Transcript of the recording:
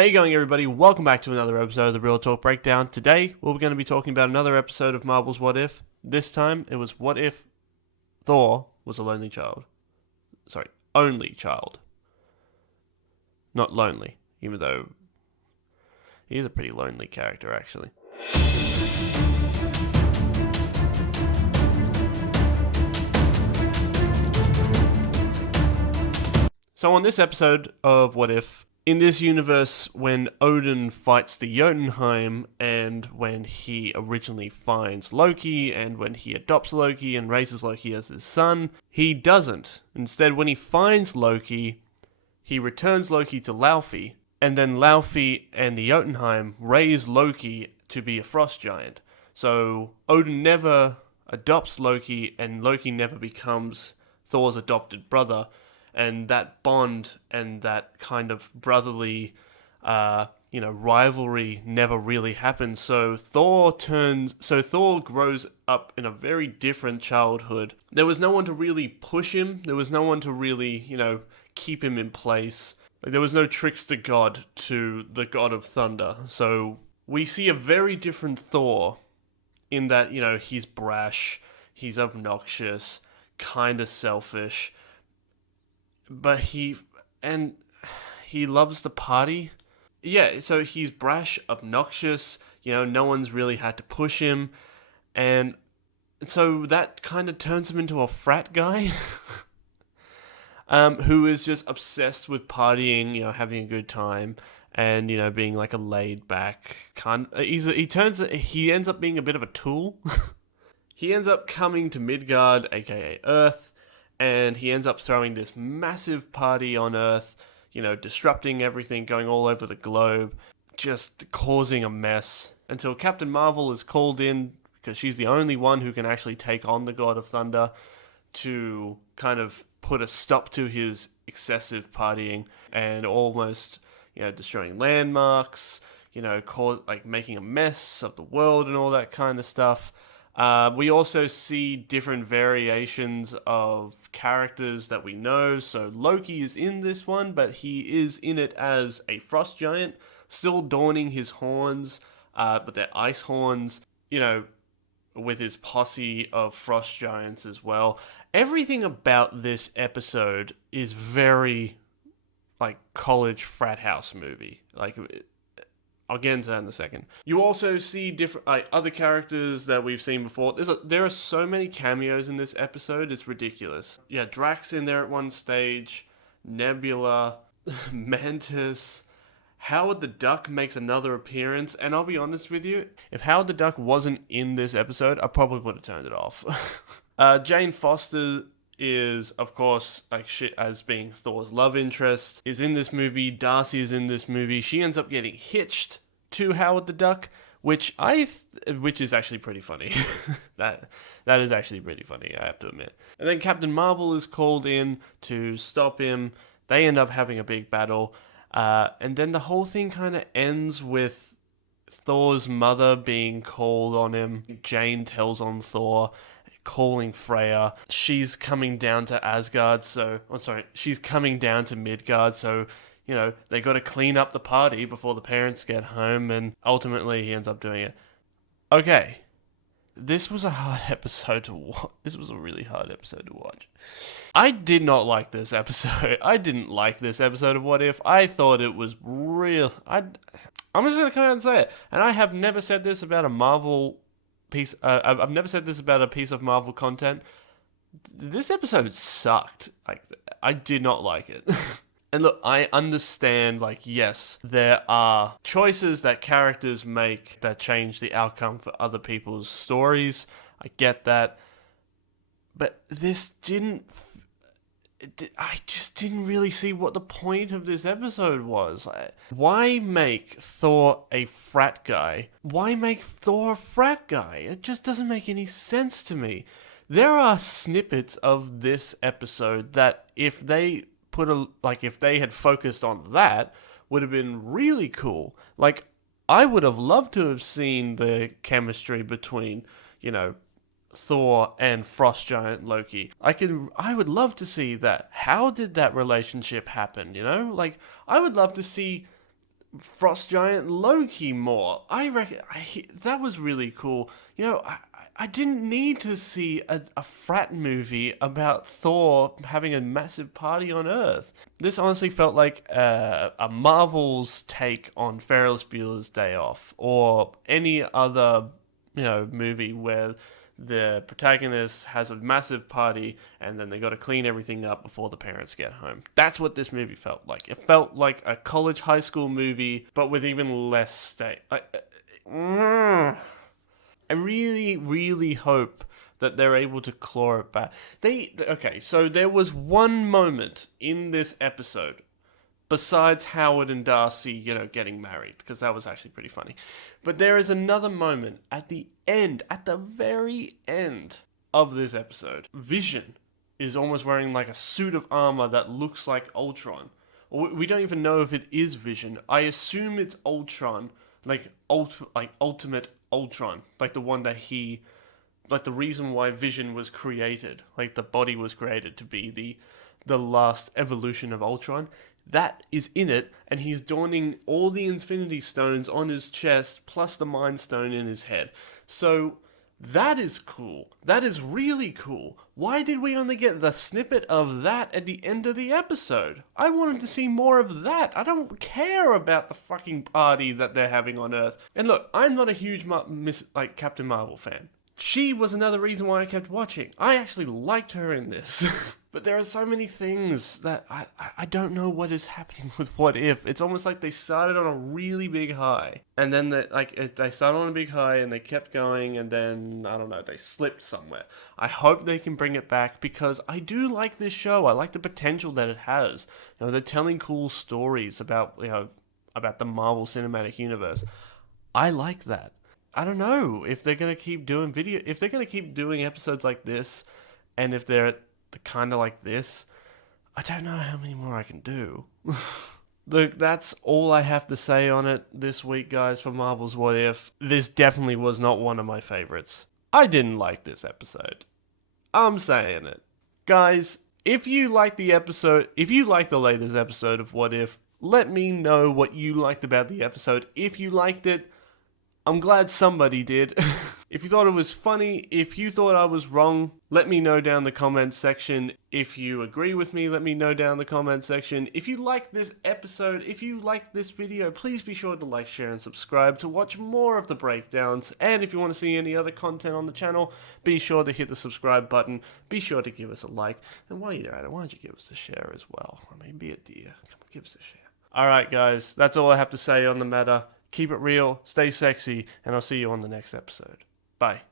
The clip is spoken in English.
How you going, everybody? Welcome back to another episode of the Real Talk Breakdown. Today, we're going to be talking about another episode of Marvel's What If. This time, it was what if Thor was a lonely child. Sorry, only child. Not lonely, even though he is a pretty lonely character, actually. So on this episode of What If, in this universe, when Odin fights the Jotunheim, and when he originally finds Loki, and when he adopts Loki and raises Loki as his son, he doesn't. Instead, when he finds Loki, he returns Loki to Laufey, and then Laufey and the Jotunheim raise Loki to be a frost giant. So Odin never adopts Loki, and Loki never becomes Thor's adopted brother. And that bond and that kind of brotherly, rivalry never really happens. So Thor grows up in a very different childhood. There was no one to really push him. There was no one to really, keep him in place. Like, there was no trickster god to the god of thunder. So we see a very different Thor in that, he's brash, he's obnoxious, kind of selfish. But he loves to party. Yeah, so he's brash, obnoxious, no one's really had to push him. And so that kind of turns him into a frat guy who is just obsessed with partying, having a good time, and, being like a laid back kind. He ends up being a bit of a tool. He ends up coming to Midgard, aka Earth. And he ends up throwing this massive party on Earth, disrupting everything, going all over the globe, just causing a mess, until Captain Marvel is called in, because she's the only one who can actually take on the God of Thunder, to kind of put a stop to his excessive partying, and almost, destroying landmarks, making a mess of the world and all that kind of stuff. We also see different variations of characters that we know. So Loki is in this one, but he is in it as a frost giant, still donning his horns, but they're ice horns, with his posse of frost giants as well. Everything about this episode is very, college frat house movie. I'll get into that in a second. You also see different other characters that we've seen before. There are so many cameos in this episode, it's ridiculous. Yeah, Drax in there at one stage, Nebula, Mantis, Howard the Duck makes another appearance, and I'll be honest with you, if Howard the Duck wasn't in this episode, I probably would have turned it off. Jane Foster is, of course, as being Thor's love interest, is in this movie. Darcy is in this movie. She ends up getting hitched to Howard the Duck, which is actually pretty funny. that is actually pretty funny, I have to admit. And then Captain Marvel is called in to stop him. They end up having a big battle, and then the whole thing kind of ends with Thor's mother being called on him. Jane tells on Thor, calling Freya. She's coming down to Asgard, she's coming down to Midgard, so, they got to clean up the party before the parents get home, and ultimately he ends up doing it. Okay, this was a hard episode to watch. This was a really hard episode to watch. I did not like this episode. I didn't like this episode of What If. I thought it was real. I'm just going to come out and say it, and I have never said this about a Marvel piece. I've never said this about a piece of Marvel content. This episode sucked. I did not like it. And look, I understand, yes, there are choices that characters make that change the outcome for other people's stories. I get that. But this didn't... I just didn't really see what the point of this episode was. Why make Thor a frat guy? Why make Thor a frat guy? It just doesn't make any sense to me. There are snippets of this episode that if they if they had focused on that, would have been really cool. I would have loved to have seen the chemistry between, Thor and Frost Giant Loki. I would love to see that. How did that relationship happen, I would love to see Frost Giant Loki more. I reckon that was really cool. I didn't need to see a frat movie about Thor having a massive party on Earth. This honestly felt like a Marvel's take on Ferris Bueller's Day Off, or any other movie where the protagonist has a massive party and then they got to clean everything up before the parents get home. That's what this movie felt like. It felt like a college high school movie, but with even less stake. I really, really hope that they're able to claw it back. So there was one moment in this episode, besides Howard and Darcy, getting married, because that was actually pretty funny. But there is another moment at the very end of this episode. Vision is almost wearing like a suit of armor that looks like Ultron. We don't even know if it is Vision. I assume it's Ultron, like Ultimate Ultron, like the one that like the reason why Vision was created, like the body was created to be the last evolution of Ultron. That is in it, and he's donning all the Infinity Stones on his chest, plus the Mind Stone in his head. So, that is cool. That is really cool. Why did we only get the snippet of that at the end of the episode? I wanted to see more of that. I don't care about the fucking party that they're having on Earth. And look, I'm not a huge Captain Marvel fan. She was another reason why I kept watching. I actually liked her in this. But there are so many things that I don't know what is happening with What If. It's almost like they started on a really big high. And then they started on a big high and they kept going, and then, I don't know, they slipped somewhere. I hope they can bring it back, because I do like this show. I like the potential that it has. They're telling cool stories about the Marvel Cinematic Universe. I like that. I don't know if they're going to keep doing if they're going to keep doing episodes like this, and if they're kind of like this, I don't know how many more I can do. Look, that's all I have to say on it this week, guys, for Marvel's What If. This definitely was not one of my favorites. I didn't like this episode. I'm saying it. Guys, if you like the latest episode of What If, let me know what you liked about the episode. If you liked it, I'm glad somebody did. If you thought it was funny, if you thought I was wrong, let me know down the comments section. If you agree with me, let me know down the comments section. If you like this episode, if you like this video, please be sure to like, share, and subscribe to watch more of the breakdowns. And if you want to see any other content on the channel, be sure to hit the subscribe button. Be sure to give us a like. And while you're at it, why don't you give us a share as well? I mean, be a dear. Come on, give us a share. Alright, guys, that's all I have to say on the matter. Keep it real, stay sexy, and I'll see you on the next episode. Bye.